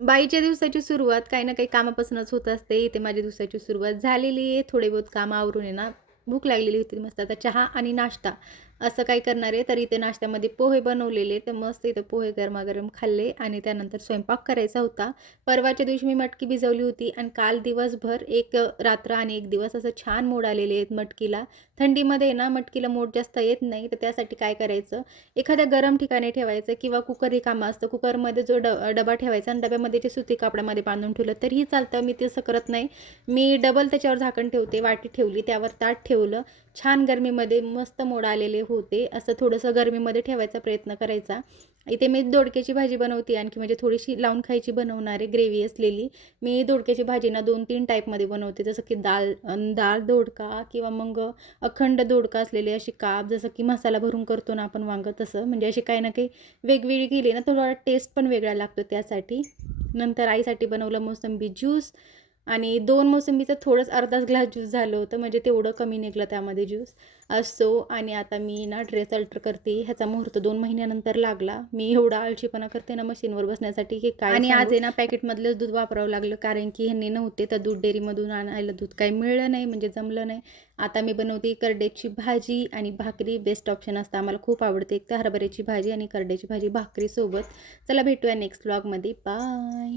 बाईच्या दिवसाची सुरुवात काही ना काही कामापासूनच होत असते. इथे माझ्या दिवसाची सुरुवात झालेली आहे. थोडे बहुत कामं आवरून आहे ना, भूक लागलेली होती मस्त. आता चहा आणि नाश्ता असं काही करणार आहे. तर इथे नाश्त्यामध्ये पोहे बनवलेले. तर मस्त इथं पोहे गरमागरम खाल्ले आणि त्यानंतर स्वयंपाक करायचा होता. परवाच्या दिवशी मी मटकी भिजवली होती आणि काल दिवसभर एक रात्र आणि एक दिवस असं छान मोड आलेले आहेत मटकीला. थंडीमध्ये ना मटकीला मोड जास्त येत नाही. तर त्यासाठी काय करायचं, एखाद्या गरम ठिकाणी ठेवायचं किंवा कुकर रिकामा असतं. कुकरमध्ये जो डबा ठेवायचा आणि डब्यामध्ये ते सुती कापडामध्ये बांधून ठेवलं तरीही चालतं. मी तसं करत नाही. मी डबल त्याच्यावर झाकण ठेवते, वाटी ठेवली, त्यावर ताट ठेवलं. छान गरमीमध्ये मस्त मोड आलेले होते. असं थोडंसं गरमीमध्ये ठेवायचा प्रयत्न करायचा. इथे मी दोडक्याची भाजी बनवते आणखी म्हणजे थोडीशी लावून खायची बनवणार आहे ग्रेव्ही असलेली. मी दोडक्याची भाजी ना 2-3 टाईपमध्ये बनवते. जसं की डाळ दोडका किंवा मग अखंड दोडका असलेले अशी काप, जसं की मसाला भरून करतो ना आपण वांगं तसं. म्हणजे अशी काही ना काही वेगवेगळी केली ना थोडा टेस्ट पण वेगळा लागतो त्यासाठी. नंतर आईसाठी बनवलं मोसंबी ज्यूस आणि 2 मोसंबीचं थोडंच अर्धाच ग्लास ज्यूस झालं होतं. म्हणजे तेवढं कमी निघालं त्यामध्ये ज्यूस. असो आणि आता मी ना ड्रेस अल्टर करते. ह्याचा मुहूर्त 2 महिन्यानंतर लागला. मी एवढा आळशीपणा करते ना मशीनवर बसण्यासाठी की काय आणि आज आहे ना पॅकेटमधलंच दूध वापरावं लागलं, कारण की ह्यांनी नव्हते तर दूध डेअरीमधून आणायला दूध काही मिळलं नाही, म्हणजे जमलं नाही. आता मी बनवते करड्याची भाजी आणि भाकरी. बेस्ट ऑप्शन असतं. आम्हाला खूप आवडते. एक तर हरभऱ्याची भाजी आणि करड्याची भाजी भाकरीसोबत. चला भेटूया नेक्स्ट व्लॉगमध्ये. बाय.